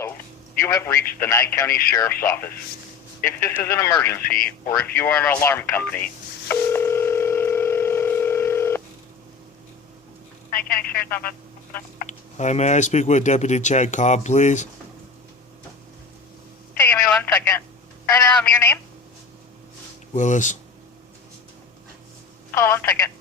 Hello, you have reached the Nye County Sheriff's Office. If this is an emergency or if you are an alarm company, Nye County Sheriff's Office. Hi, may I speak with Deputy Chad Cobb, please? Okay, give me 1 second. And your name? Willis. Hold on 1 second.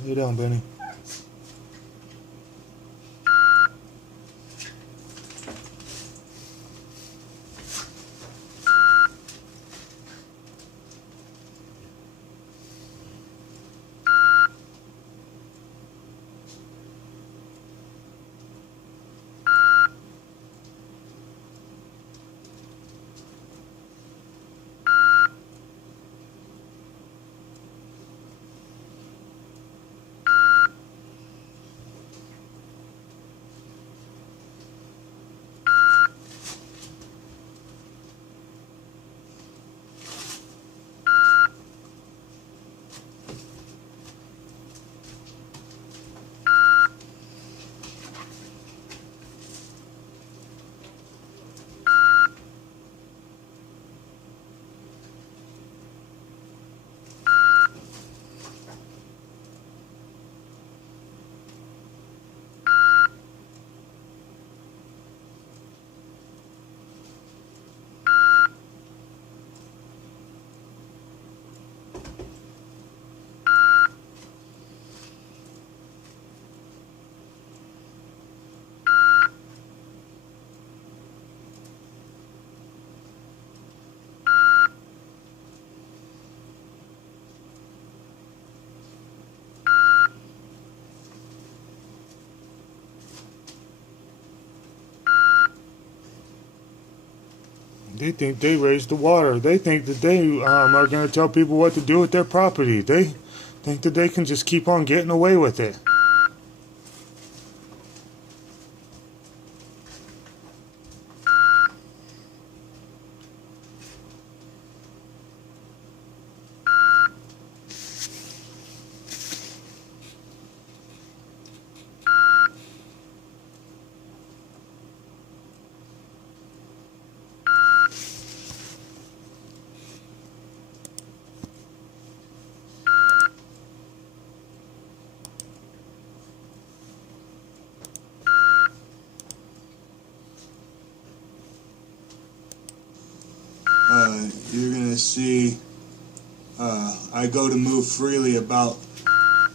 How you doing, Benny? They think they raised the water. They think that they are going to tell people what to do with their property. They think that they can just keep on getting away with it. You're going to see I go to move freely about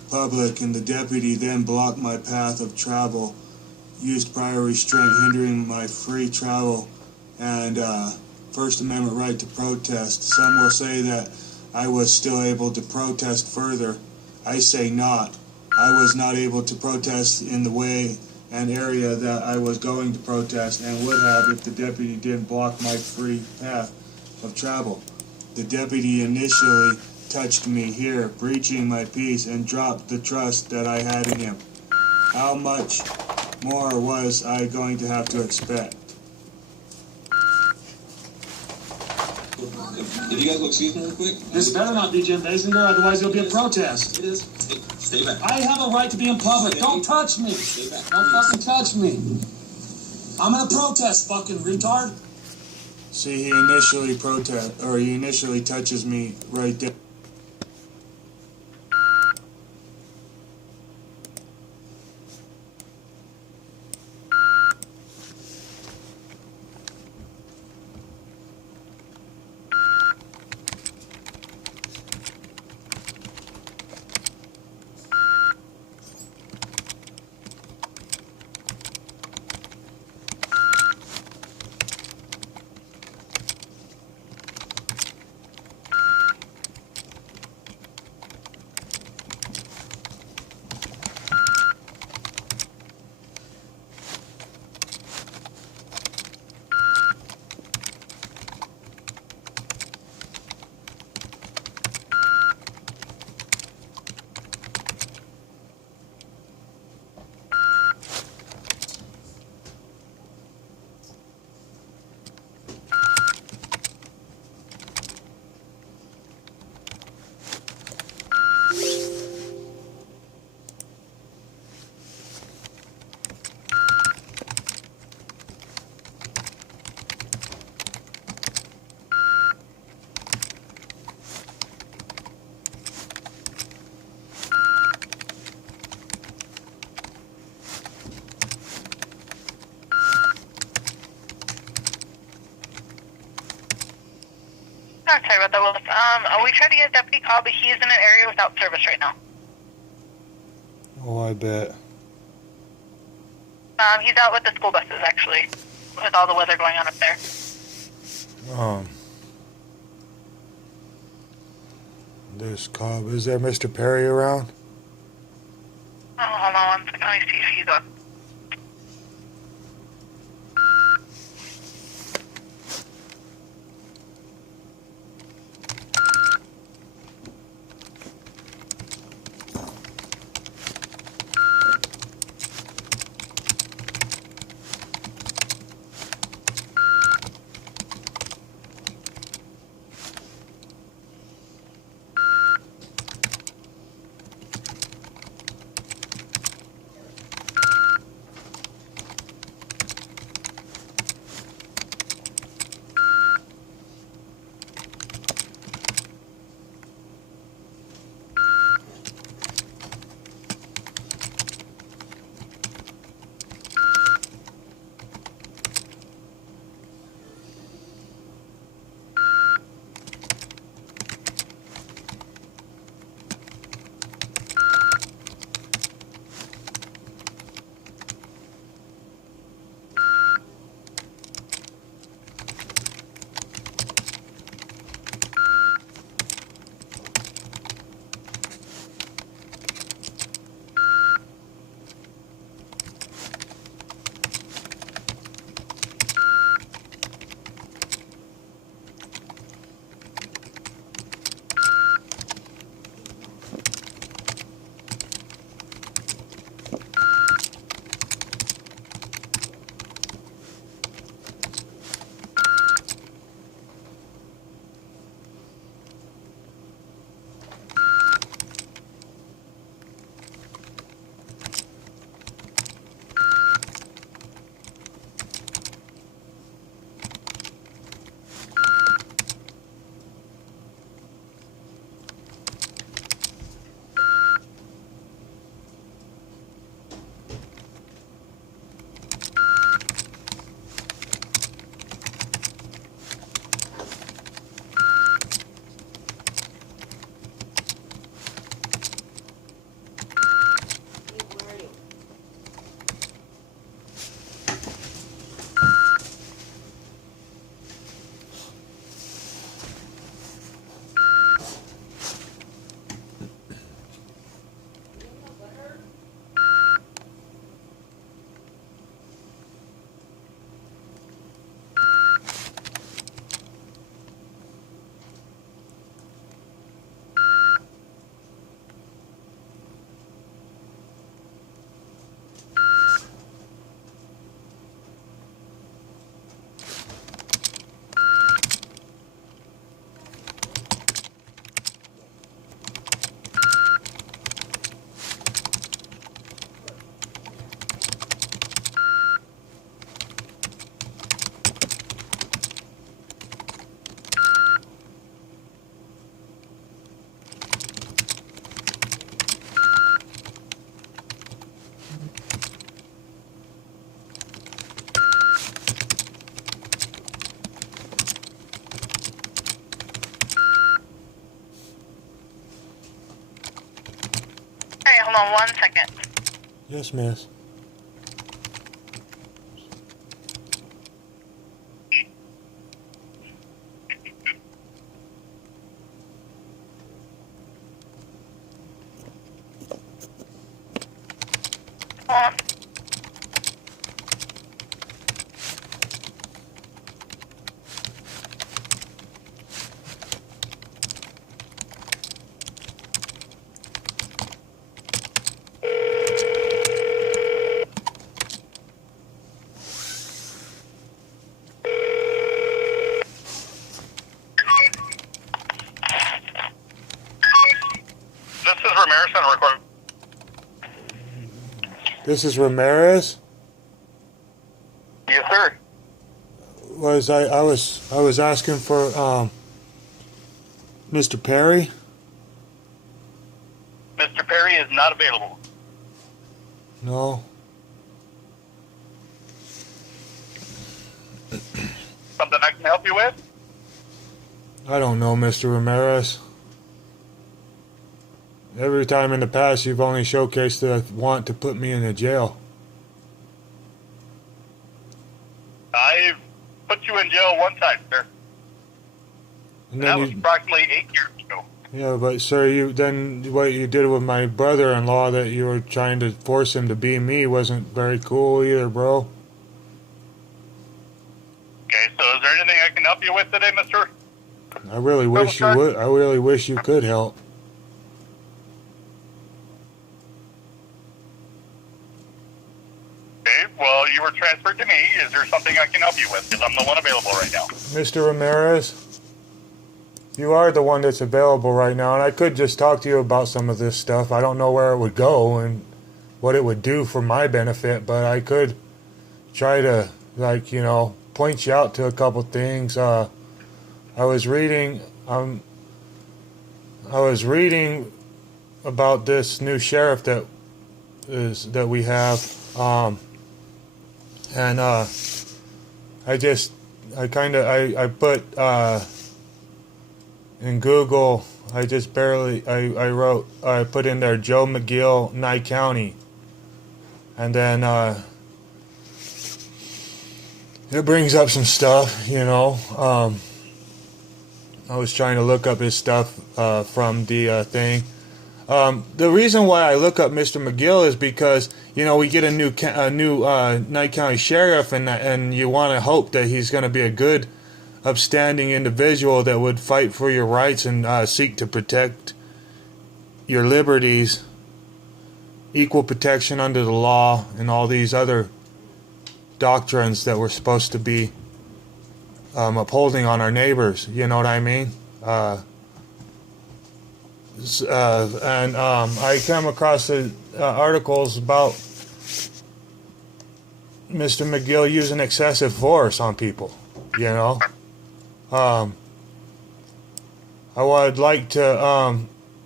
public, and the deputy then blocked my path of travel, used prior restraint hindering my free travel and First Amendment right to protest. Some will say that I was still able to protest further. I say not. I was not able to protest in the way and area that I was going to protest and would have if the deputy didn't block my free path of travel. The deputy initially touched me here, breaching my peace, and dropped the trust that I had in him. How much more was I going to have to expect? If you guys will excuse me real quick. This better not be Jim Basinger, otherwise there'll be a protest. It is. Stay back. I have a right to be in public. Don't touch me. Stay back. Don't fucking touch me. I'm gonna protest, fucking retard. See, he initially touches me right there. Oh, sorry about that, Willis. We tried to get a deputy call, but he is in an area without service right now. Oh, I bet. He's out with the school buses, actually, with all the weather going on up there. This call, is there Mr. Perry around? Oh, hold on one second. Let me see if he's on. Hey, hold on 1 second. Yes, miss. Hold on. This is Ramirez on record. This is Ramirez. Yes, sir. I was asking for Mr. Perry. Mr. Perry is not available. No. Something I can help you with? I don't know, Mr. Ramirez. Every time in the past, you've only showcased the want to put me in a jail. I put you in jail one time, sir. And That then was approximately 8 years ago. yeah, but sir, what you did with my brother-in-law, that you were trying to force him to be me, wasn't very cool either, bro. Okay, so is there anything I can help you with today, mister? I really wish you would. I really wish you could help. Okay, well, you were transferred to me. Is there something I can help you with? Because I'm the one available right now. Mr. Ramirez, you are the one that's available right now, and I could just talk to you about some of this stuff. I don't know where it would go and what it would do for my benefit, but I could try to, like, you know, point you out to a couple things. I was reading about this new sheriff that we have, and I put in Google, I put in there Joe McGill, Nye County, and then it brings up some stuff, you know. I was trying to look up his stuff from the thing. The reason why I look up Mr. McGill is because, you know, we get a new Nye County sheriff, and you want to hope that he's going to be a good, upstanding individual that would fight for your rights and seek to protect your liberties, equal protection under the law, and all these other doctrines that we're supposed to be upholding on our neighbors. You know what I mean? And I came across articles about Mr. McGill using excessive force on people. You know, I would like to.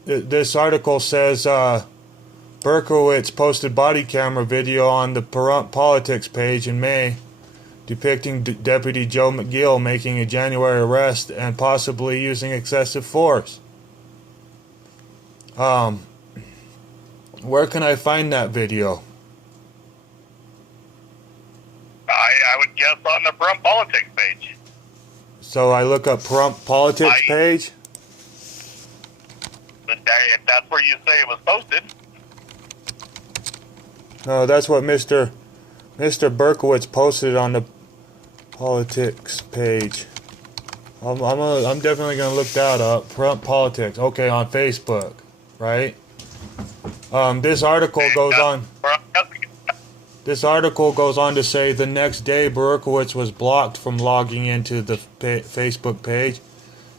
This article says Berkowitz posted body camera video on the Pahrump Politics page in May, depicting Deputy Joe McGill making a January arrest and possibly using excessive force. Where can I find that video? I would guess on the Pahrump Politics page. So I look up Pahrump Politics page? If that's where you say it was posted. No, that's what Mr. Berkowitz posted on the politics page. I'm definitely gonna look that up. Pahrump Politics. Okay, on Facebook, right? This article goes on. This article goes on to say the next day Berkowitz was blocked from logging into the Facebook page,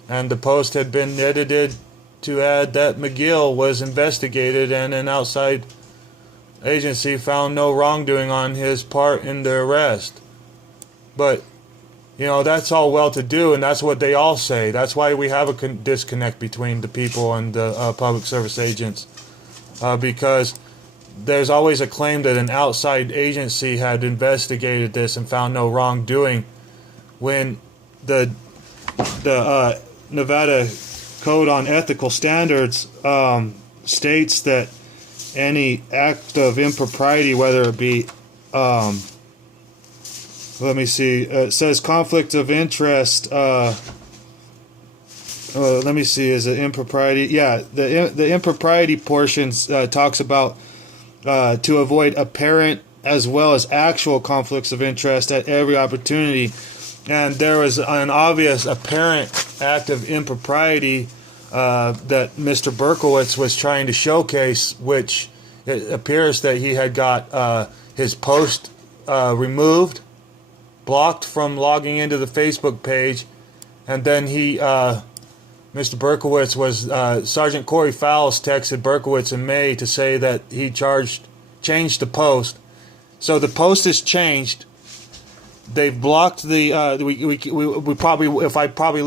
and the post had been edited to add that McGill was investigated and an outside agency found no wrongdoing on his part in the arrest. But, you know, that's all well to do, and that's what they all say. That's why we have a disconnect between the people and the public service agents, because there's always a claim that an outside agency had investigated this and found no wrongdoing, when the Nevada Code on Ethical Standards states that any act of impropriety, whether it be, let me see, it says conflict of interest, let me see, is it impropriety? Yeah, the impropriety portion talks about to avoid apparent as well as actual conflicts of interest at every opportunity. And there was an obvious apparent act of impropriety that Mr. Berkowitz was trying to showcase, which it appears that he had got his post removed, blocked from logging into the Facebook page, and then he, Mr. Berkowitz was, Sergeant Corey Fowles texted Berkowitz in May to say that he changed the post. So the post is changed. They've blocked the. We probably, if I try to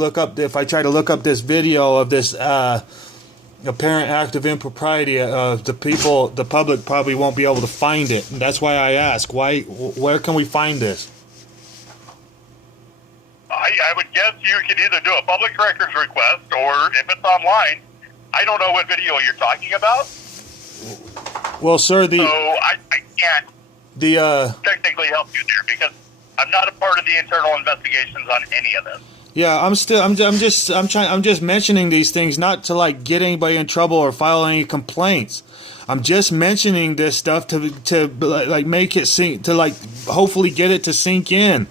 look up this video of this apparent act of impropriety, the public probably won't be able to find it. And that's why I ask, where can we find this? I I would guess you could either do a public records request, or if it's online, I don't know what video you're talking about. Well, sir, So I can't the technically help you there because I'm not a part of the internal investigations on any of this. yeah, I'm just mentioning these things not to like get anybody in trouble or file any complaints. I'm just mentioning this stuff to like make it sink, to like hopefully get it to sink in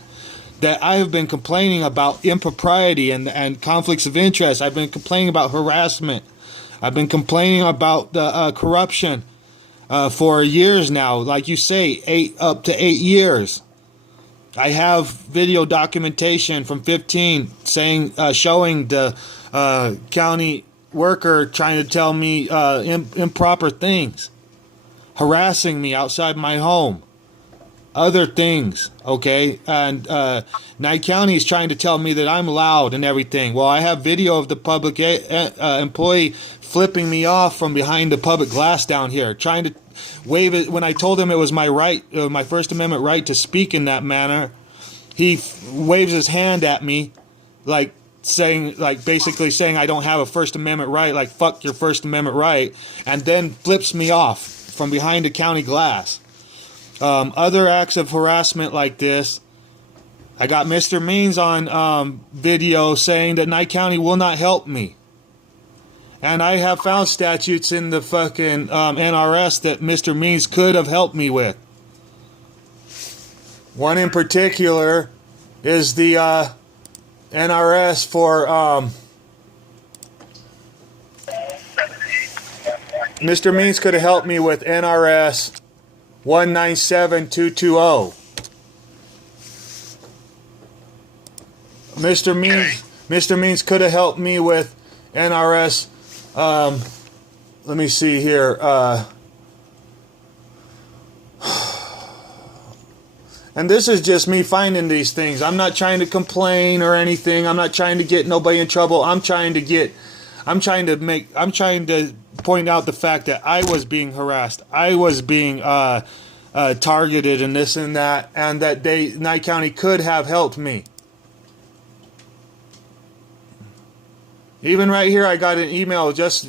that I have been complaining about impropriety and conflicts of interest. I've been complaining about harassment. I've been complaining about the corruption for years now. Like you say, up to 8 years. I have video documentation from 15 saying, showing the county worker trying to tell me improper things, harassing me outside my home, other things, okay? And Nye County is trying to tell me that I'm loud and everything. Well, I have video of the public employee flipping me off from behind the public glass down here, trying to wave it. When I told him it was my right, my First Amendment right to speak in that manner, he waves his hand at me, like saying, like basically saying I don't have a First Amendment right, like fuck your First Amendment right, and then flips me off from behind the county glass. Other acts of harassment like this, I got Mr. Means on video saying that Nye County will not help me. And I have found statutes in the fucking NRS that Mr. Means could have helped me with. One in particular is the NRS for Mr. Means could have helped me with NRS 197220. Mr. Means could have helped me with NRS. Let me see here. And this is just me finding these things. I'm not trying to complain or anything. I'm not trying to get nobody in trouble. I'm trying to point out the fact that I was being harassed. I was being targeted and this and that, and that Nye County could have helped me. Even right here, I got an email just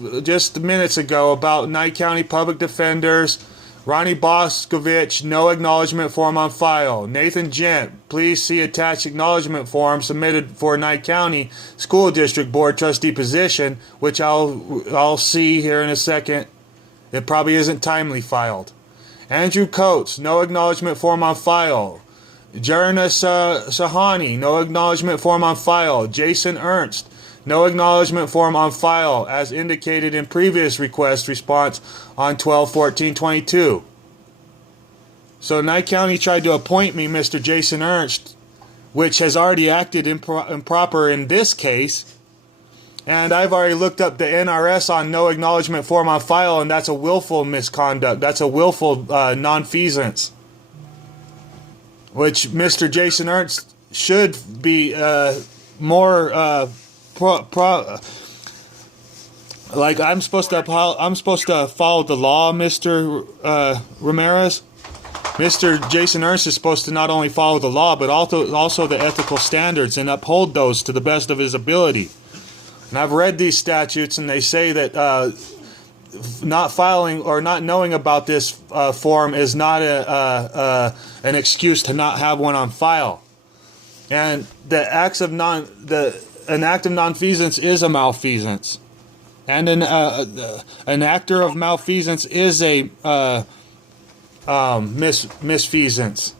minutes ago about Nye County Public Defenders, Ronnie Boscovich, no acknowledgement form on file. Nathan Gent, please see attached acknowledgement form submitted for Nye County School District Board Trustee position, which I'll see here in a second. It probably isn't timely filed. Andrew Coates, no acknowledgement form on file. Jarna Sahani, no acknowledgement form on file. Jason Ernst, no acknowledgement form on file, as indicated in previous request response on 12/14/22. So Nye County tried to appoint me Mr. Jason Ernst, which has already acted improper in this case. And I've already looked up the NRS on no acknowledgement form on file, and that's a willful misconduct. That's a willful nonfeasance, which Mr. Jason Ernst should be more... like I'm supposed to follow the law, Mr. Ramirez. Mr. Jason Ernst is supposed to not only follow the law, but also the ethical standards and uphold those to the best of his ability. And I've read these statutes, and they say that not filing or not knowing about this form is not an excuse to not have one on file. And an act of nonfeasance is a malfeasance, and an actor of malfeasance is a misfeasance.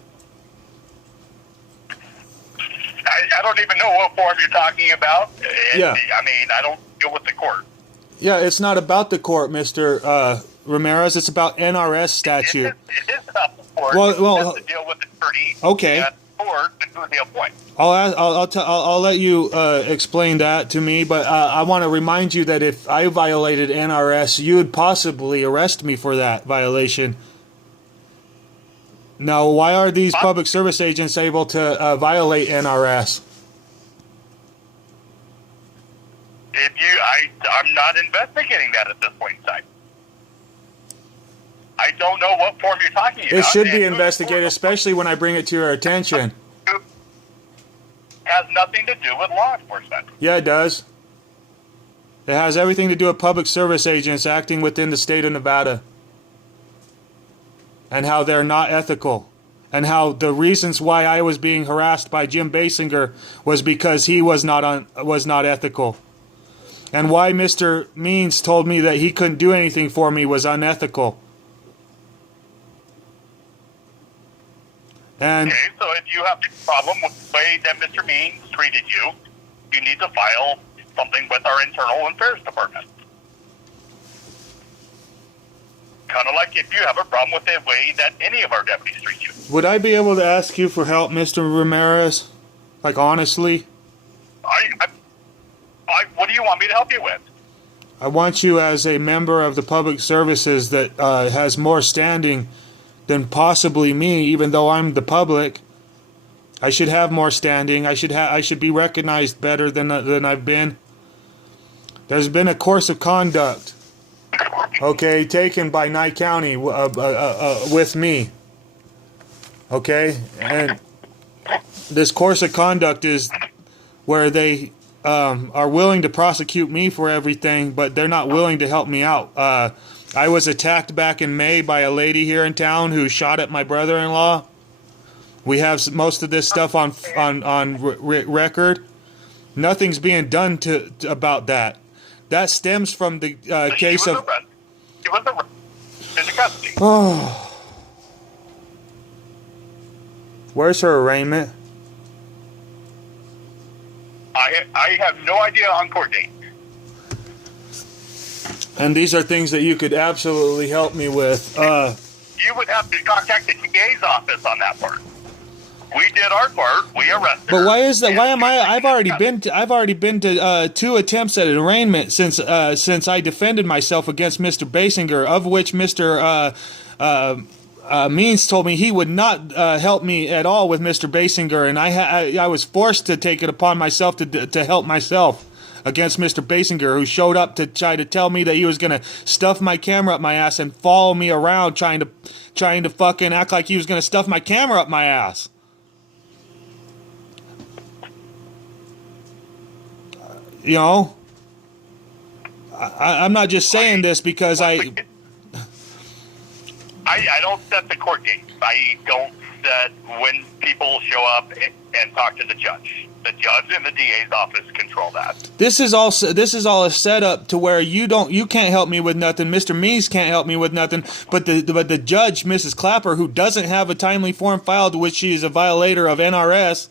I don't even know what form you're talking about. Yeah. I mean, I don't deal with the court. Yeah, it's not about the court, Mr. Ramirez. It's about NRS statute. It is about the court. Well, it has to deal with the attorney. Okay. And the court and who they appoint. I'll let you explain that to me, but I want to remind you that if I violated NRS, you would possibly arrest me for that violation. Now, why are these public service agents able to violate NRS? I'm not investigating that at this point in time. I don't know what form you're talking about. It should be investigated, especially when I bring it to your attention. Have has nothing to do with law enforcement. Yeah, it does. It has everything to do with public service agents acting within the state of Nevada. And how they're not ethical. And how the reasons why I was being harassed by Jim Basinger was because he was not ethical. And why Mr. Means told me that he couldn't do anything for me was unethical. And Okay, so if you have a problem with the way that Mr. Means treated you, you need to file something with our internal affairs department. Kind of like if you have a problem with the way that any of our deputies treat you. would I be able to ask you for help, Mr. Ramirez? Like, honestly? What do you want me to help you with? I want you as a member of the public services that has more standing than possibly me, even though I'm the public. I should have more standing. I should be recognized better than I've been. There's been a course of conduct, okay, taken by Nye County with me. Okay, and this course of conduct is where they are willing to prosecute me for everything, but they're not willing to help me out. I was attacked back in May by a lady here in town who shot at my brother-in-law. We have most of this stuff on record. Nothing's being done about that. That stems from the case of. He was arrested into custody. Oh, where's her arraignment? I have no idea on court date. And these are things that you could absolutely help me with. You would have to contact the DA's office on that part. We did our part. We arrested. But her. why is that? Why am I? I've already been to 2 attempts at an arraignment since I defended myself against Mr. Basinger, of which Mr. Means told me he would not help me at all with Mr. Basinger, and I was forced to take it upon myself to help myself against Mr. Basinger, who showed up to try to tell me that he was gonna stuff my camera up my ass and follow me around, trying to fucking act like he was gonna stuff my camera up my ass. You know, I'm not just saying this because I don't set the court date. I don't set when people show up and talk to the judge. The judge and the DA's office control that. This is all a setup to where you can't help me with nothing. Mr. Means can't help me with nothing. But the judge, Mrs. Clapper, who doesn't have a timely form filed, which she is a violator of NRS.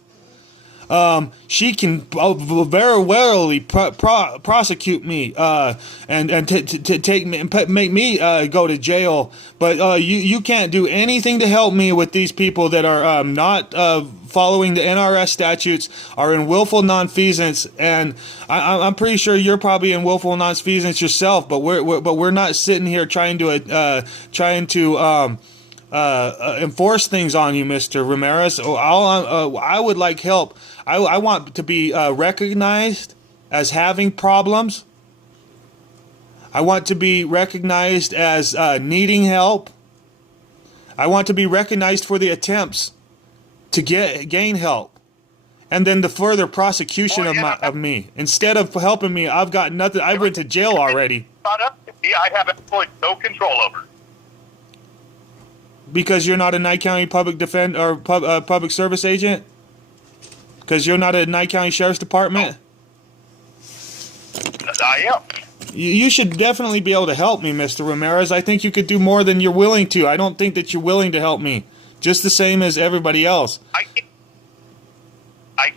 She can very warily prosecute me and take me and make me go to jail. But you can't do anything to help me with these people that are not following the NRS statutes, are in willful nonfeasance, and I'm pretty sure you're probably in willful nonfeasance yourself. But we're not sitting here trying to enforce things on you, Mr. Ramirez. I would like help. I want to be recognized as having problems. I want to be recognized as needing help. I want to be recognized for the attempts to gain help, and then the further prosecution of me. Instead of helping me, I've got nothing. I went to jail already. I have absolutely no control over. Because you're not a Nye County public public service agent? Because you're not a Nye County Sheriff's Department? I am. You should definitely be able to help me, Mr. Ramirez. I think you could do more than you're willing to. I don't think that you're willing to help me. Just the same as everybody else. I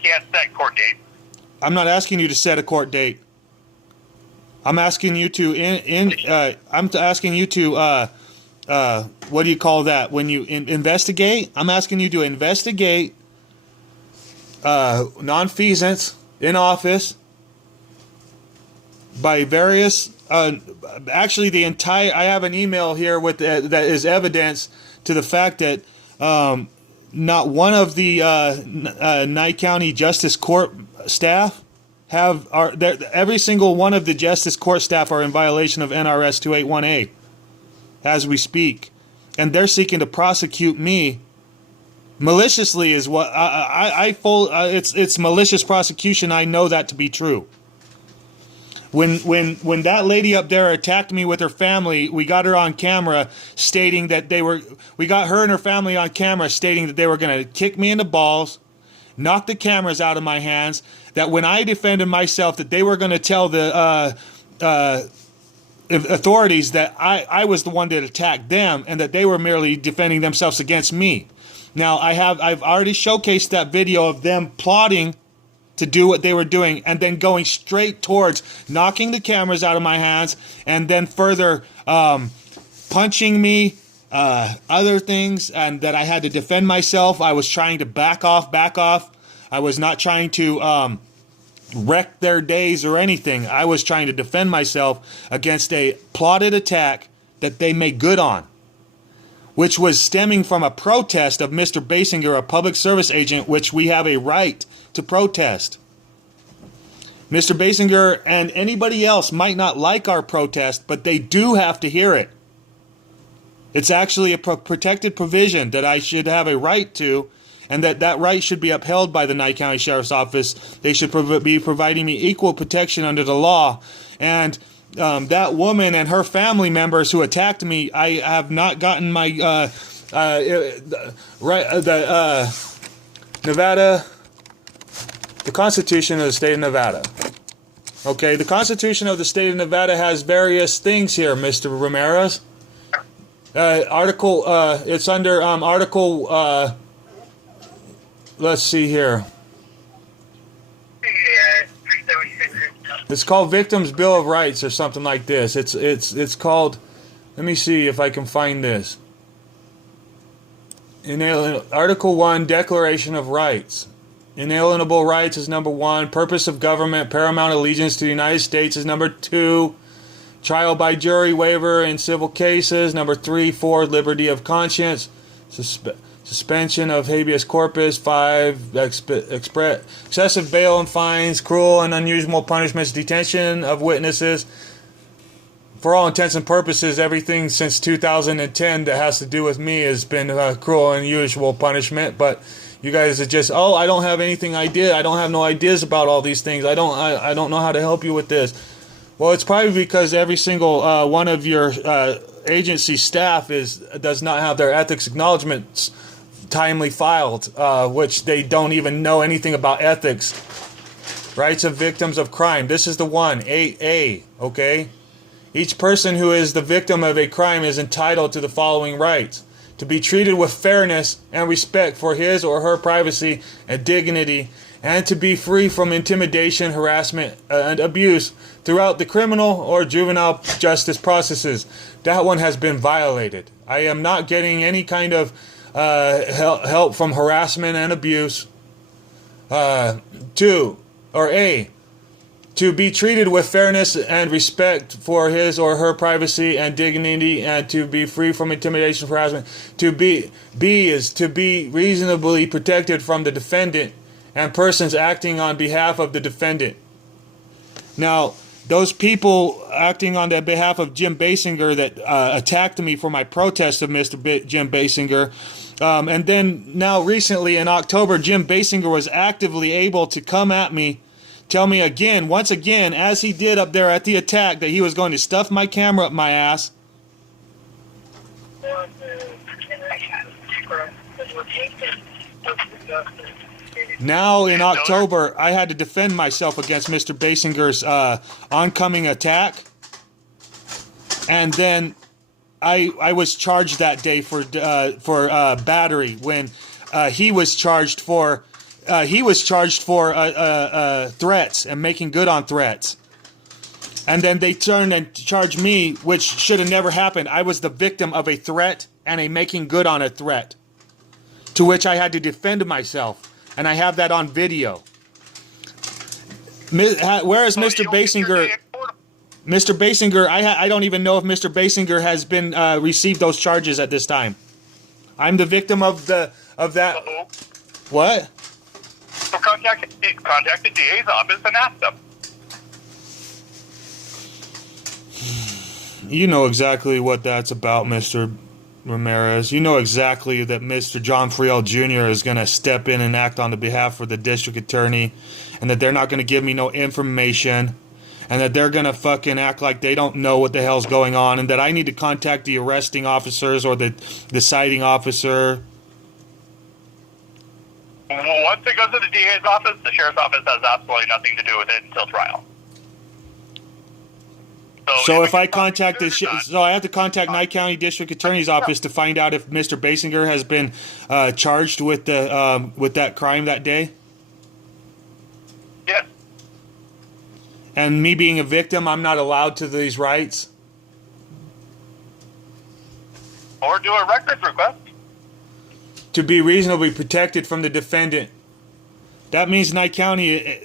can't set court date. I'm not asking you to set a court date. I'm asking you to what do you call that? When you investigate? I'm asking you to investigate nonfeasance in office by various. Actually, I have an email here with that is evidence to the fact that not one of the Nye County Justice Court staff every single one of the Justice Court staff are in violation of NRS 281A as we speak, and they're seeking to prosecute me Maliciously is what it's malicious prosecution. I know that to be true. When that lady up there attacked me with her family, we got her on camera stating that we got her and her family on camera stating that they were going to kick me in the balls, knock the cameras out of my hands, that when I defended myself that they were going to tell the authorities that I was the one that attacked them and that they were merely defending themselves against me. Now I've already showcased that video of them plotting to do what they were doing and then going straight towards knocking the cameras out of my hands and then further punching me, other things, and that I had to defend myself. I was trying to back off. I was not trying to wreck their days or anything. I was trying to defend myself against a plotted attack that they made good on, which was stemming from a protest of Mr. Basinger, a public service agent, which we have a right to protest. Mr. Basinger and anybody else might not like our protest, but they do have to hear it. It's actually a protected provision that I should have a right to, and that right should be upheld by the Nye County Sheriff's Office. They should be providing me equal protection under the law. And that woman and her family members who attacked me, I have not gotten my Nevada, the Constitution of the state of Nevada. Okay, the Constitution of the state of Nevada has various things here, Mr. Ramirez. It's under Article, let's see here. It's called Victims' Bill of Rights or something like this. It's called, let me see if I can find this. Article 1, Declaration of Rights. Inalienable rights is number 1. Purpose of government, paramount allegiance to the United States is number 2. Trial by jury waiver in civil cases, number 3. 4. Liberty of conscience. Suspension of habeas corpus. 5. Excessive bail and fines, cruel and unusual punishments, detention of witnesses. For all intents and purposes, everything since 2010 that has to do with me has been cruel and unusual punishment. But you guys are just, I don't have anything idea. I don't have no ideas about all these things. I don't know how to help you with this. Well, it's probably because every single one of your agency staff does not have their ethics acknowledgments timely filed, which they don't even know anything about ethics. Rights of victims of crime. This is the one, 8A, okay? Each person who is the victim of a crime is entitled to the following rights: to be treated with fairness and respect for his or her privacy and dignity, and to be free from intimidation, harassment, and abuse throughout the criminal or juvenile justice processes. That one has been violated. I am not getting any kind of help from harassment and abuse. 2, or A, to be treated with fairness and respect for his or her privacy and dignity, and to be free from intimidation, harassment. B is to be reasonably protected from the defendant and persons acting on behalf of the defendant. Now, those people acting on the behalf of Jim Basinger that attacked me for my protest of Jim Basinger, and then now recently in October, Jim Basinger was actively able to come at me, tell me again, once again, as he did up there at the attack, that he was going to stuff my camera up my ass. Now in October, I had to defend myself against Mr. Basinger's oncoming attack, and then I was charged that day for battery when he was charged for threats and making good on threats. And then they turned and charged me, which should have never happened. I was the victim of a threat and a making good on a threat, to which I had to defend myself. And I have that on video. Where is Mr. Basinger? Mr. Basinger, I don't even know if Mr. Basinger has been received those charges at this time. I'm the victim of that. What? So contact the DA's office and ask them. You know exactly what that's about, Mr. Ramirez. You know exactly that Mr. John Friel Jr. is going to step in and act on the behalf of the district attorney, and that they're not going to give me no information, and that they're going to fucking act like they don't know what the hell's going on, and that I need to contact the arresting officers or the citing officer. Once it goes to the DA's office, the sheriff's office has absolutely nothing to do with it until trial. So if I contact so I have to contact Nye County District Attorney's Office to find out if Mr. Basinger has been charged with that crime that day. Yes. And me being a victim, I'm not allowed to these rights. Or do a records request. To be reasonably protected from the defendant. That means Nye County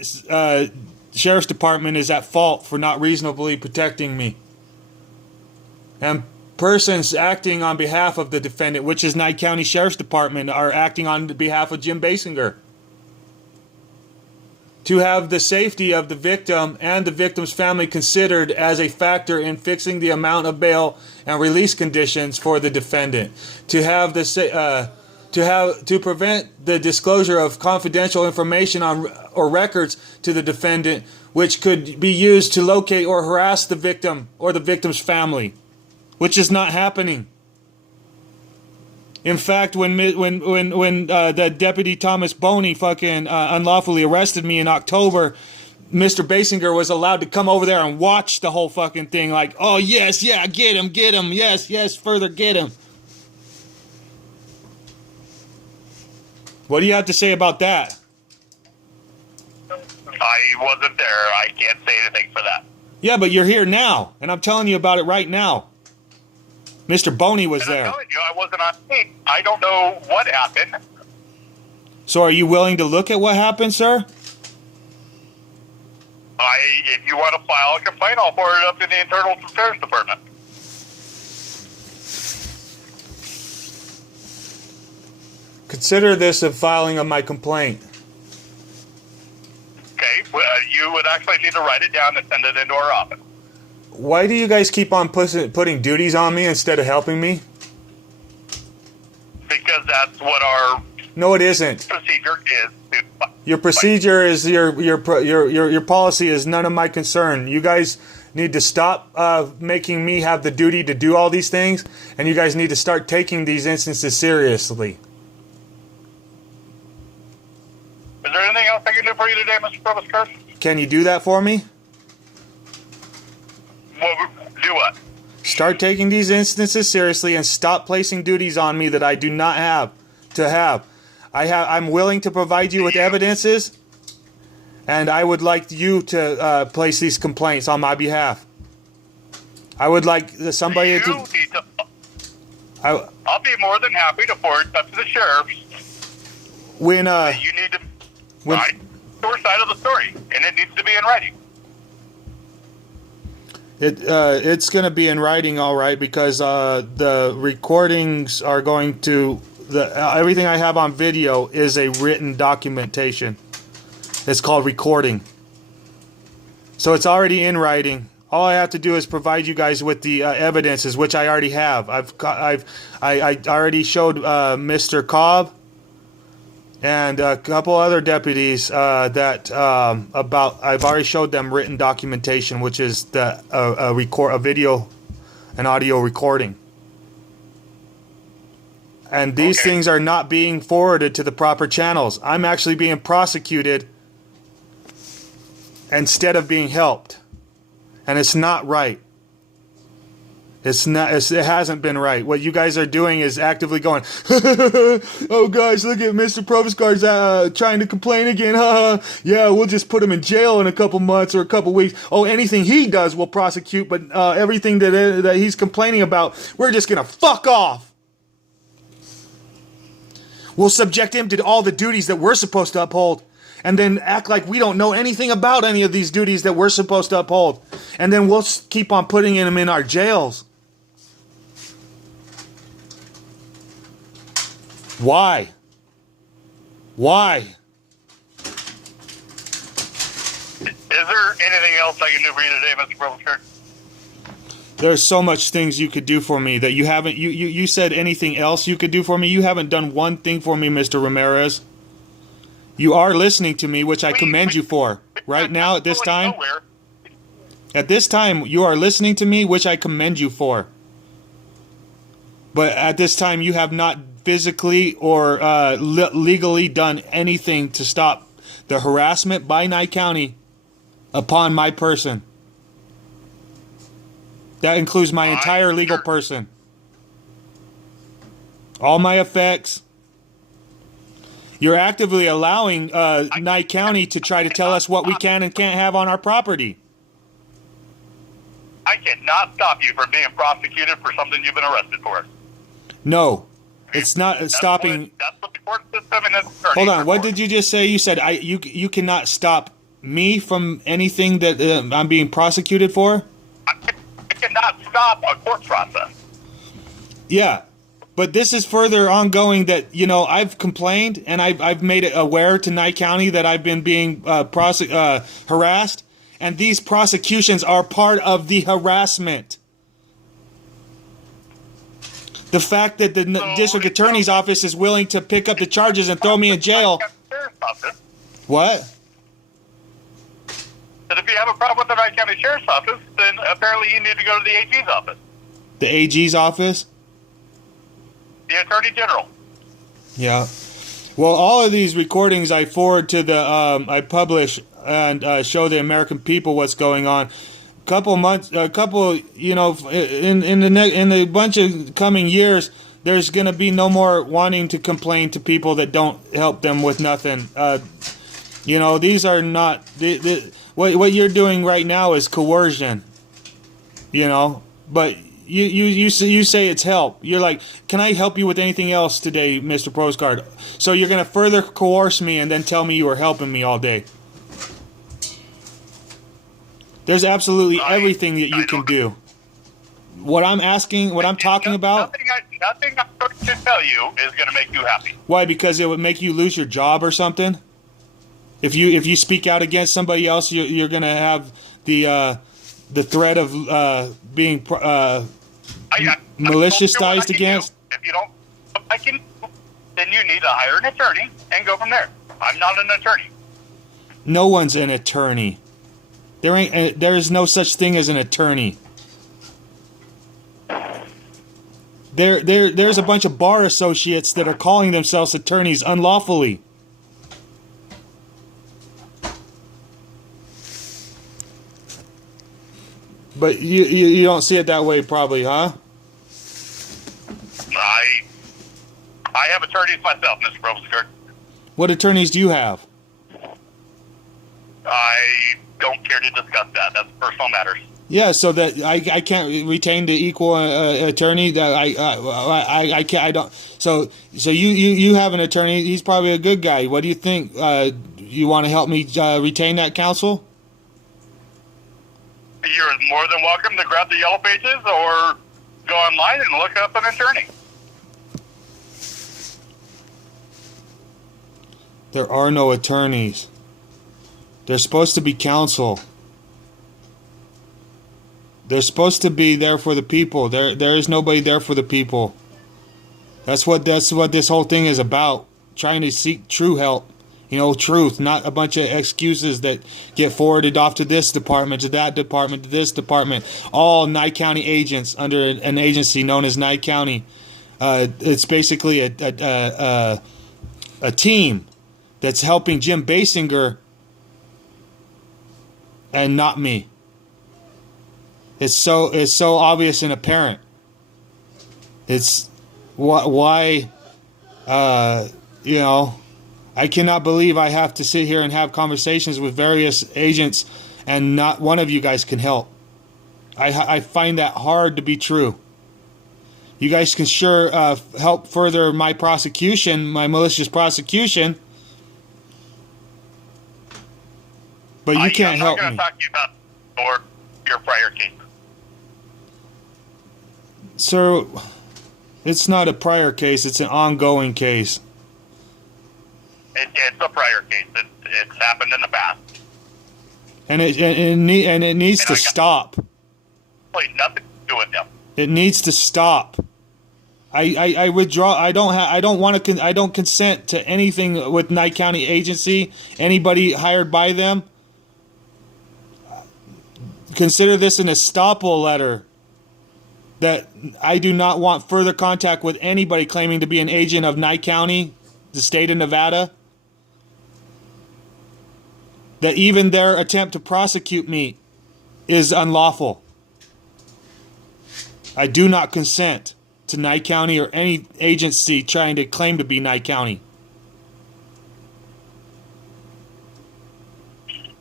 Sheriff's Department is at fault for not reasonably protecting me. And persons acting on behalf of the defendant, which is Nye County Sheriff's Department, are acting on behalf of Jim Basinger. To have the safety of the victim and the victim's family considered as a factor in fixing the amount of bail and release conditions for the defendant. To have the to prevent the disclosure of confidential information on or records to the defendant, which could be used to locate or harass the victim or the victim's family, which is not happening. In fact, when the Deputy Thomas Boney fucking unlawfully arrested me in October, Mr. Basinger was allowed to come over there and watch the whole fucking thing. Like, oh yes, yeah, get him, yes, further get him. What do you have to say about that? I wasn't there. I can't say anything for that. Yeah, but you're here now, and I'm telling you about it right now. Mr. Boney was And there. I'm telling you, I wasn't on scene. I don't know what happened. So are you willing to look at what happened, sir? If you want to file a complaint, I'll forward it up to the Internal Affairs Department. Consider this a filing of my complaint. Okay, well, you would actually need to write it down and send it into our office. Why do you guys keep on putting duties on me instead of helping me? Because that's what our No, it isn't. procedure is. Your procedure is your policy is none of my concern. You guys need to stop making me have the duty to do all these things, and you guys need to start taking these instances seriously. Is there anything else I can do for you today, Mr. Provost Curse? Can you do that for me? Do what? Start taking these instances seriously and stop placing duties on me that I do not have to have. I'm willing to provide you with evidences, and I would like you to place these complaints on my behalf. I would like somebody You to. need to. I'll be more than happy to forward it up to the sheriffs. When You need to write your side of the story, and it needs to be in writing. it's going to be in writing, all right, because the recordings are going to everything I have on video is a written documentation. It's called recording, so it's already in writing. All I have to do is provide you guys with the evidences, which I already have. I already showed Mr. Cobb and a couple other deputies I've already showed them written documentation, which is a video and audio recording. And these things are not being forwarded to the proper channels. I'm actually being prosecuted instead of being helped. And it's not right. It hasn't been right. What you guys are doing is actively going, oh guys, look at Mr. Provost Guard's trying to complain again. Yeah, we'll just put him in jail in a couple months or a couple weeks. Oh, anything he does we'll prosecute, but everything that he's complaining about, we're just going to fuck off. We'll subject him to all the duties that we're supposed to uphold, and then act like we don't know anything about any of these duties that we're supposed to uphold. And then we'll keep on putting him in our jails. Why? Why? Is there anything else I can do for you today, Mr. Provost? There's so much things you could do for me that you haven't. You said anything else you could do for me. You haven't done one thing for me, Mr. Ramirez. You are listening to me, which I commend you for. Right now, at this time, at this time, you are listening to me, which I commend you for. But at this time, you have not physically or legally done anything to stop the harassment by Nye County upon my person. That includes my entire legal person. All my effects. You're actively allowing Nye County to try to tell us what we can and can't have on our property. I cannot stop you from being prosecuted for something you've been arrested for. No, it's not stopping. That's what the court system and its attorneys Hold on, are what for. did you just say? You said you cannot stop me from anything that I'm being prosecuted for? I cannot stop a court process. Yeah, but this is further ongoing that, I've complained and I've made it aware to Nye County that I've been being harassed, and these prosecutions are part of the harassment. The fact that the district attorney's office is willing to pick up the charges and throw me in jail. What? That if you have a problem with the Nye County Sheriff's Office, then apparently you need to go to the AG's office, The AG's office? the Attorney General. Yeah. Well, all of these recordings I forward to I publish and show the American people what's going on. In the bunch of coming years, there's going to be no more wanting to complain to people that don't help them with nothing. These are not what you're doing right now is coercion. But you say it's help. You're like, can I help you with anything else today, Mr. Postcard? So you're going to further coerce me and then tell me you were helping me all day. There's absolutely everything that you can do. What I'm asking, what I'm talking about. Nothing I'm going to tell you is going to make you happy. Why? Because it would make you lose your job or something. If you speak out against somebody else, you're going to have the threat of being maliciousized against. If you don't like it, then you need to hire an attorney and go from there. I'm not an attorney. No one's an attorney. There is no such thing as an attorney. There's a bunch of bar associates that are calling themselves attorneys unlawfully. But you don't see it that way, probably, huh? I have attorneys myself, Mr. Probstcard. What attorneys do you have? I don't care to discuss that. That's personal matters. Yeah, so that I can't retain the equal attorney. That I can't. I don't. So you have an attorney. He's probably a good guy. What do you think? You want to help me retain that counsel? You're more than welcome to grab the yellow pages or go online and look up an attorney. There are no attorneys. There's supposed to be counsel. They're supposed to be there for the people. There is nobody there for the people. That's what this whole thing is about. Trying to seek true help. Truth, not a bunch of excuses that get forwarded off to this department, to that department, to this department. All Nye County agents under an agency known as Nye County. It's basically a team that's helping Jim Basinger and not me. It's so obvious and apparent. It's why I cannot believe I have to sit here and have conversations with various agents and not one of you guys can help. I find that hard to be true. You guys can sure help further my prosecution, my malicious prosecution, but you can't help me. I'm not going to talk to you about your prior case. Sir, it's not a prior case, it's an ongoing case. It's a prior case. It's happened in the past. And it needs to stop. Nothing to doing them. It needs to stop. I withdraw. I don't consent to anything with Nye County Agency. Anybody hired by them. Consider this an estoppel letter. That I do not want further contact with anybody claiming to be an agent of Nye County, the state of Nevada. That even their attempt to prosecute me is unlawful. I do not consent to Nye County or any agency trying to claim to be Nye County.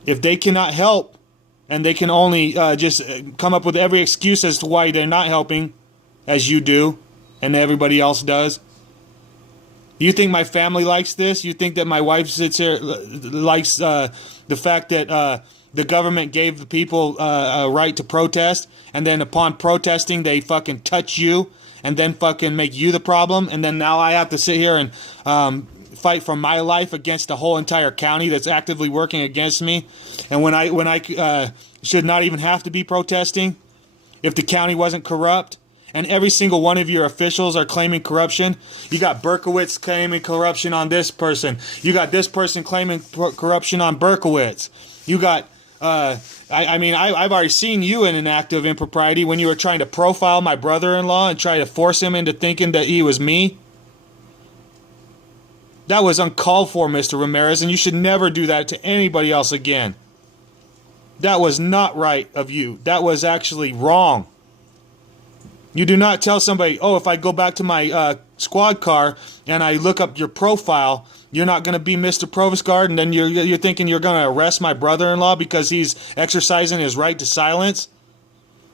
If they cannot help, and they can only just come up with every excuse as to why they're not helping, as you do, and everybody else does. You think my family likes this? You think that my wife sits here, likes the fact that the government gave the people a right to protest, and then upon protesting, they fucking touch you, and then fucking make you the problem, and then now I have to sit here and fight for my life against the whole entire county that's actively working against me, and when I should not even have to be protesting if the county wasn't corrupt, and every single one of your officials are claiming corruption. You got Berkowitz claiming corruption on this person. You got this person claiming corruption on Berkowitz. You got I've already seen you in an act of impropriety when you were trying to profile my brother-in-law and try to force him into thinking that he was me. That was uncalled for, Mr. Ramirez, and you should never do that to anybody else again. That was not right of you. That was actually wrong. You do not tell somebody, oh, if I go back to my squad car and I look up your profile, you're not going to be Mr. Provost Guard, and then you're thinking you're going to arrest my brother-in-law because he's exercising his right to silence?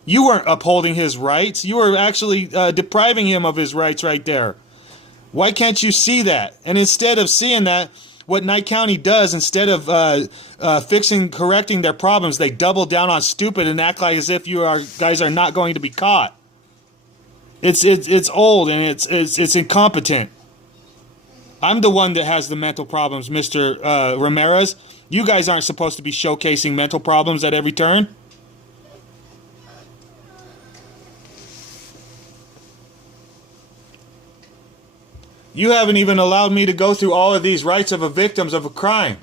You weren't upholding his rights. You were actually depriving him of his rights right there. Why can't you see that? And instead of seeing that, what Nye County does, instead of correcting their problems, they double down on stupid and act like as if guys are not going to be caught. It's old and it's incompetent. I'm the one that has the mental problems, Mr. Ramirez. You guys aren't supposed to be showcasing mental problems at every turn. You haven't even allowed me to go through all of these rights of a victims of a crime.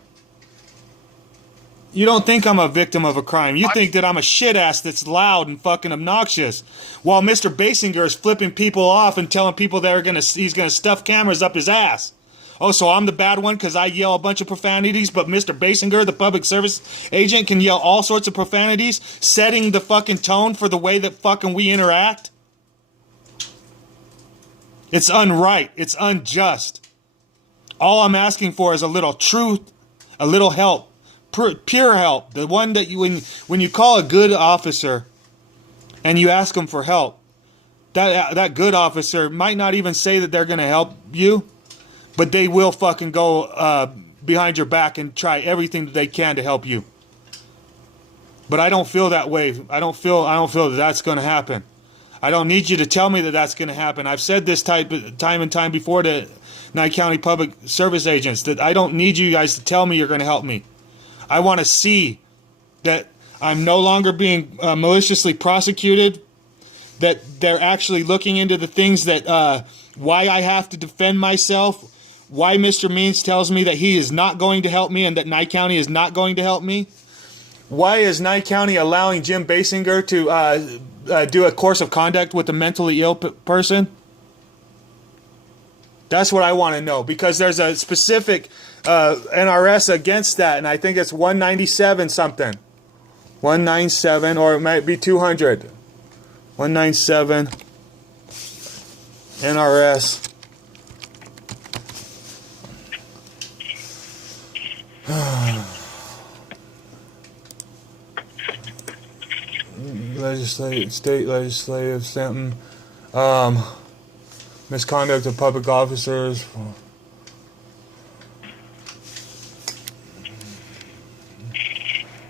You don't think I'm a victim of a crime. You think that I'm a shit ass that's loud and fucking obnoxious. While Mr. Basinger is flipping people off and telling people he's gonna stuff cameras up his ass. Oh, so I'm the bad one because I yell a bunch of profanities, but Mr. Basinger, the public service agent, can yell all sorts of profanities, setting the fucking tone for the way that fucking we interact? It's unright. It's unjust. All I'm asking for is a little truth, a little help, pure help. The one that when you call a good officer and you ask them for help, that good officer might not even say that they're going to help you, but they will fucking go behind your back and try everything that they can to help you. But I don't feel that way. I don't feel that that's going to happen. I don't need you to tell me that that's going to happen. I've said this time and time before to Nye County Public Service agents that I don't need you guys to tell me you're going to help me. I want to see that I'm no longer being maliciously prosecuted, that they're actually looking into the things that why I have to defend myself, why Mr. Means tells me that he is not going to help me and that Nye County is not going to help me. Why is Nye County allowing Jim Basinger to do a course of conduct with a mentally ill person? That's what I want to know, because there's a specific NRS against that, and I think it's 197 something. 197, or it might be 200. 197 NRS. State legislative something. Misconduct of public officers.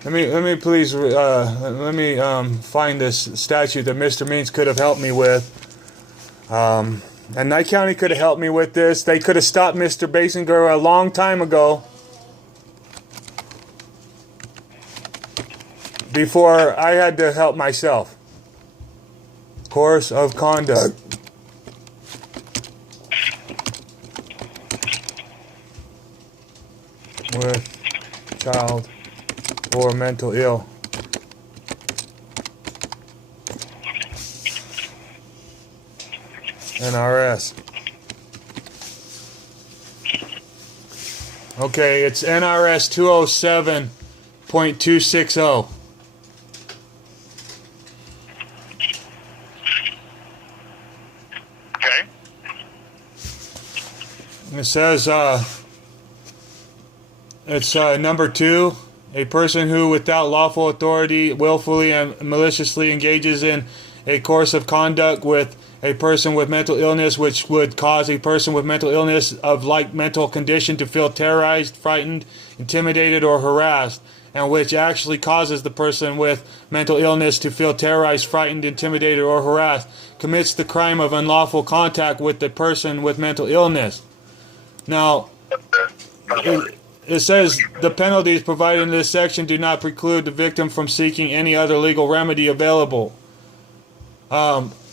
Let me please find this statute that Mr. Means could have helped me with. And Nye County could have helped me with this. They could have stopped Mr. Basinger a long time ago, before I had to help myself. course of conduct with child or mental ill. NRS. Okay, it's NRS 207.260. Okay. It says, it's number 2, a person who without lawful authority willfully and maliciously engages in a course of conduct with a person with mental illness which would cause a person with mental illness of like mental condition to feel terrorized, frightened, intimidated, or harassed, and which actually causes the person with mental illness to feel terrorized, frightened, intimidated, or harassed, commits the crime of unlawful contact with the person with mental illness. Now, it says the penalties provided in this section do not preclude the victim from seeking any other legal remedy available.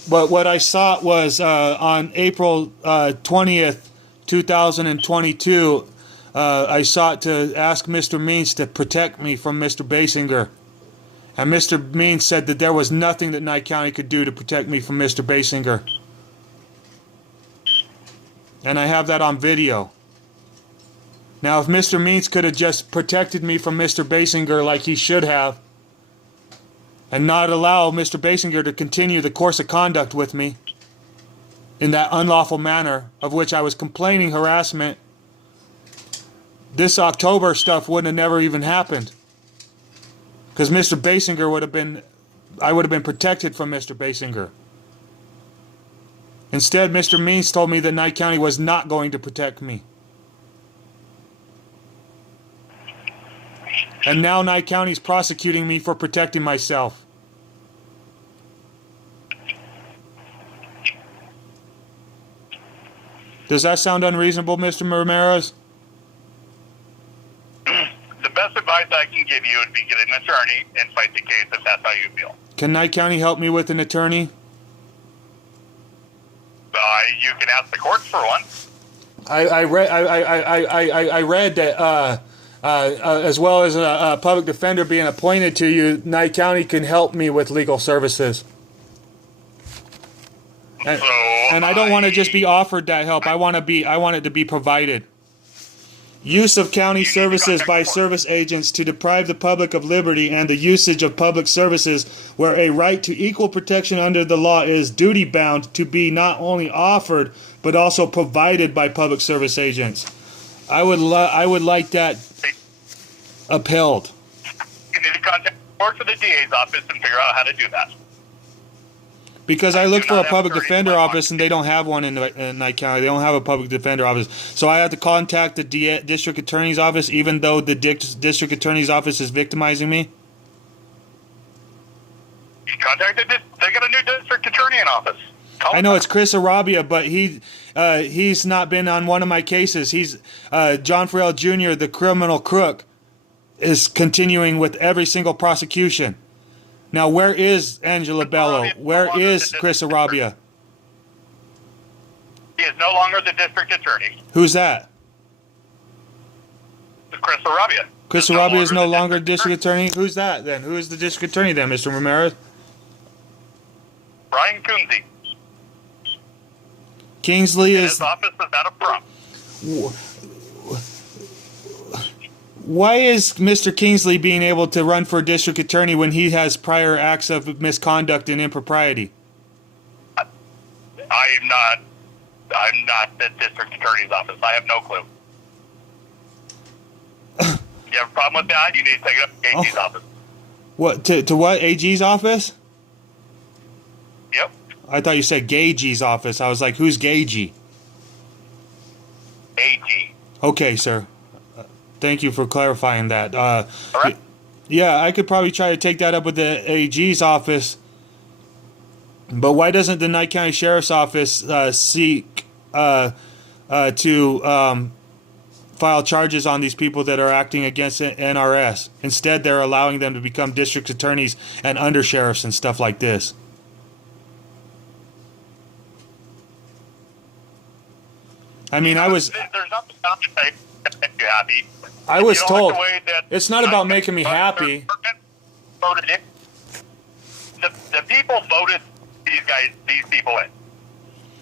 But what I saw was on April 20th, 2022, I sought to ask Mr. Means to protect me from Mr. Basinger. And Mr. Means said that there was nothing that Nye County could do to protect me from Mr. Basinger. And I have that on video. Now, if Mr. Means could have just protected me from Mr. Basinger like he should have, and not allow Mr. Basinger to continue the course of conduct with me in that unlawful manner of which I was complaining harassment, this October stuff wouldn't have never even happened. Because Mr. Basinger would have been, I would have been protected from Mr. Basinger. Instead, Mr. Means told me that Nye County was not going to protect me. And now Nye County is prosecuting me for protecting myself. Does that sound unreasonable, Mr. Ramirez? The best advice I can give you would be get an attorney and fight the case if that's how you feel. Can Nye County help me with an attorney? You can ask the courts for one. I read that as well as a public defender being appointed to you, Nye County can help me with legal services. And I don't want to just be offered that help. I want it to be provided. Use of county services by service agents to deprive the public of liberty and the usage of public services where a right to equal protection under the law is duty bound to be not only offered but also provided by public service agents. I would like that upheld. You need to contact the courts or the DA's office and figure out how to do that. Because I look for a public defender office and they don't have one in Nye County. They don't have a public defender office. So I have to contact the district attorney's office even though the district attorney's office is victimizing me? You contacted this. They got a new district attorney in office. I know it's Chris Arabia, but he's not been on one of my cases. He's John Farrell Jr., the criminal crook, is continuing with every single prosecution. Now, where is Angela Bello? Where is Chris Arabia? He is no longer the district attorney. Who's that? Chris Arabia. Chris Arabia is no longer district attorney? Who's that then? Who is the district attorney then, Mr. Ramirez? Brian Kunze. Kingsley is... His office is out of Brum. Why is Mr. Kingsley being able to run for district attorney when he has prior acts of misconduct and impropriety? I'm not the district attorney's office. I have no clue. You have a problem with that? You need to take it up to AG's office. What to what? AG's office? Yep. I thought you said Gagey's office. I was like, who's Gagey? AG. Okay, sir. Thank you for clarifying that. All right. Yeah, I could probably try to take that up with the AG's office. But why doesn't the Nye County Sheriff's Office seek to file charges on these people that are acting against NRS? Instead, they're allowing them to become district attorneys and undersheriffs and stuff like this. I mean, I was There's nothing else that makes you happy. I was You don't told like the way that it's not about making me happy. Voted in. The people voted these people in.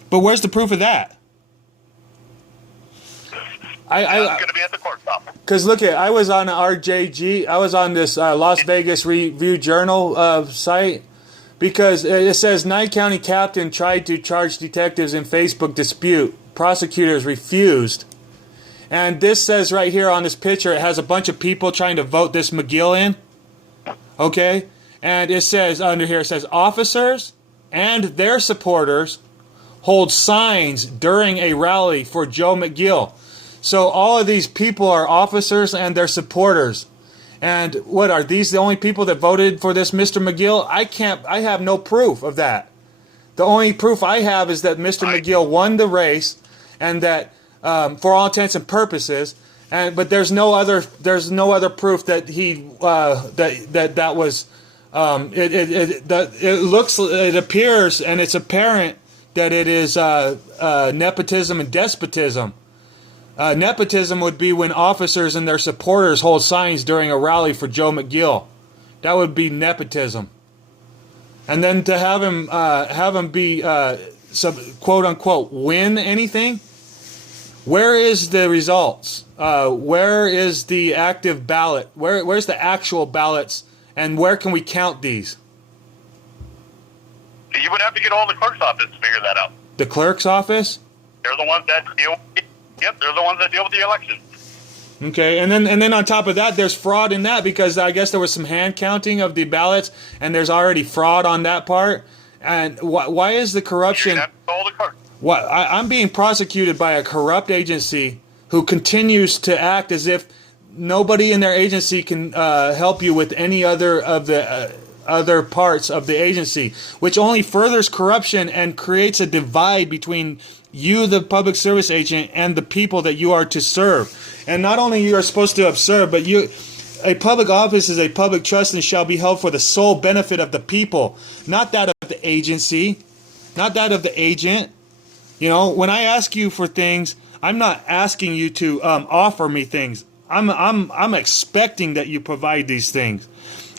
But where's the proof of that? It's going to be at the court's office. Because look I was on RJG. I was on this Las Vegas Review Journal site because it says Nye County captain tried to charge detectives in Facebook dispute. Prosecutors refused. And this says right here on this picture, it has a bunch of people trying to vote this McGill in. Okay? And it says under here, it says officers and their supporters hold signs during a rally for Joe McGill. So all of these people are officers and their supporters. And what, are these the only people that voted for this Mr. McGill? I have no proof of that. The only proof I have is that Mr. McGill won the race and that for all intents and purposes, but there's no other proof that he that was it appears and it's apparent that it is nepotism and despotism. Nepotism would be when officers and their supporters hold signs during a rally for Joe McGill. That would be nepotism. And then to have him be quote unquote win anything. Where is the results? Where is the active ballot? Where's the actual ballots? And where can we count these? You would have to get all the clerk's office to figure that out. The clerk's office? They're the ones that deal. Yep, they're the ones that deal with the election. Okay, and then on top of that, there's fraud in that because I guess there was some hand counting of the ballots, and there's already fraud on that part. And why is the corruption? You have to all the clerks. I'm being prosecuted by a corrupt agency who continues to act as if nobody in their agency can help you with any other of the other parts of the agency, which only furthers corruption and creates a divide between you, the public service agent, and the people that you are to serve. And not only you are supposed to serve, but a public office is a public trust and shall be held for the sole benefit of the people, not that of the agency, not that of the agent. You know, when I ask you for things, I'm not asking you to offer me things. I'm expecting that you provide these things.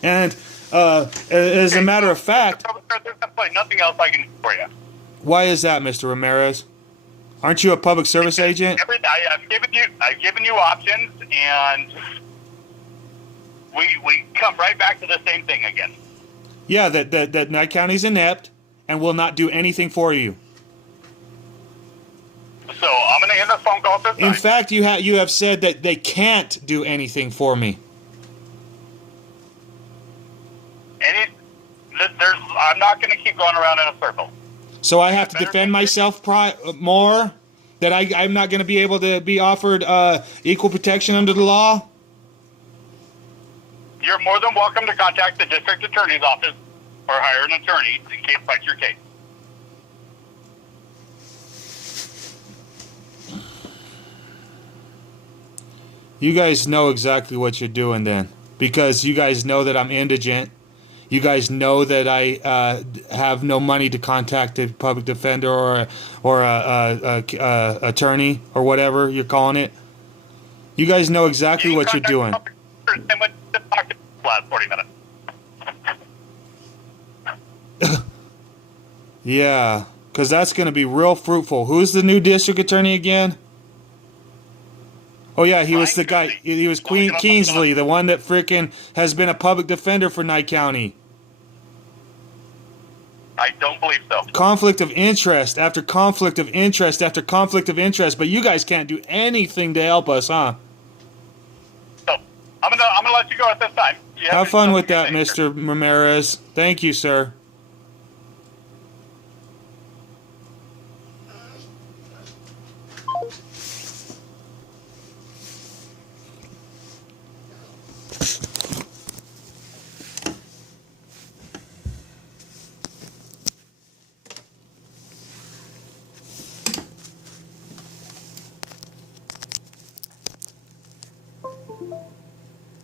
And as a matter of fact, there's nothing else I can do for you. Why is that, Mr. Ramirez? Aren't you a public service agent? I've given you options, and we come right back to the same thing again. Yeah, that Nye County's inept and will not do anything for you. So I'm going to end this phone call this time. In fact, you have said that they can't do anything for me. I'm not going to keep going around in a circle. So I have to defend myself more? That I'm not going to be able to be offered equal protection under the law? You're more than welcome to contact the district attorney's office or hire an attorney to fight your case. You guys know exactly what you're doing then. Because you guys know that I'm indigent. You guys know that I have no money to contact a public defender or a attorney or whatever you're calling it. You guys know exactly what you're doing. Last 40 minutes. Yeah, because that's going to be real fruitful. Who's the new district attorney again? Oh yeah, he was the guy. He was Queen Kingsley, the one that freaking has been a public defender for Nye County. I don't believe so. Conflict of interest after conflict of interest after conflict of interest, but you guys can't do anything to help us, huh? So I'm gonna let you go at this time. Have fun with that, Mr. Ramirez. Thank you, sir.